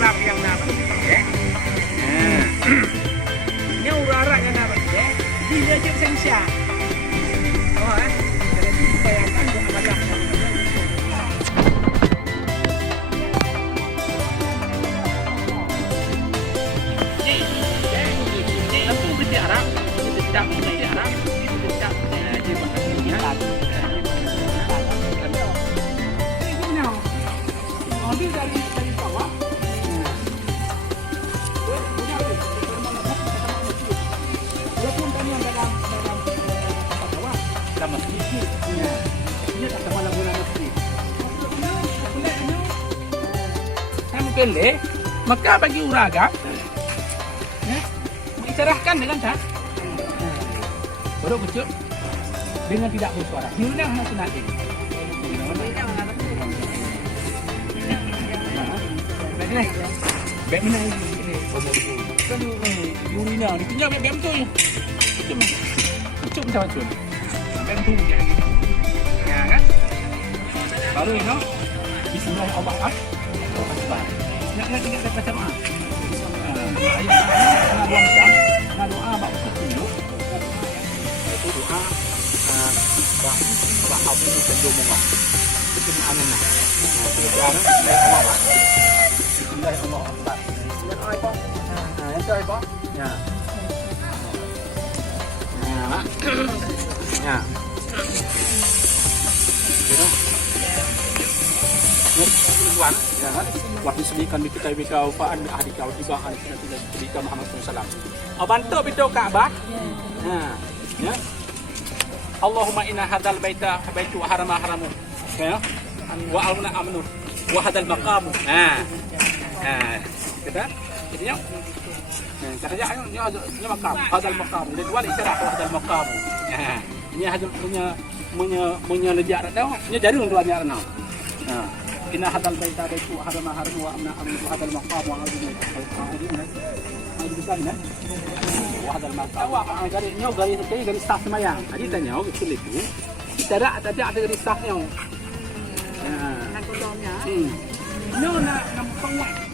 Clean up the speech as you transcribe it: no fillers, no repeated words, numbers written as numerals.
Arab yang nak ya. Ni orang Arab yang nak ya. Dia je sengsia. Oh Jadi bayangkan ada Arab, tidak menjadi Arab, tidak di bahagiannya. Ini ambil dari bawah. Walaupun kami yang dalam bawah, dalam masjid, ini tak sama lagu dalam masjid. Kami pendek, maka bagi uraga, mengisyaratkan dengan tak. Baru kecil dengan tidak bersuara. Hirunya hanya senadi. Bek mana ini? Kan hirunya ni punya bek betul. Cucuk macam-macam. Bek betul je. Ya kan? Baru ini bismillah Allah akbar. Nak baca doa. Ayat doa bawa dulu. Doa bahwa ini cenderung mengok. Itu anak. Bismillah Allah akbar. Itu apa? Ya. Ya. Gitu. Tuan, ya kan? Waktu sediakan kita bikau fa'an ahli kau tibahan kita Muhammad SAW. Bantu pintu Ka'bah. Nah, ya. Allahumma inna hadzal baita baitu harama haramu. Ya. Wa alna amnu wa hadzal maqamu. Kita jadinya katanya ini maqam, hadzal maqam. Jadi dua isyarat hadzal maqam. Ini hadzal punya lejak dah. Ini jadi untuk lejak dah. Inna hadzal baita baitu harama haramu wa amna amnu wa hadzal maqam wa alna Wahadal maqam. Garis staf semayang. Jadi tanya, betul itu. Tidak ada garis stafnya. Nak kodongnya. Ini nak penguat.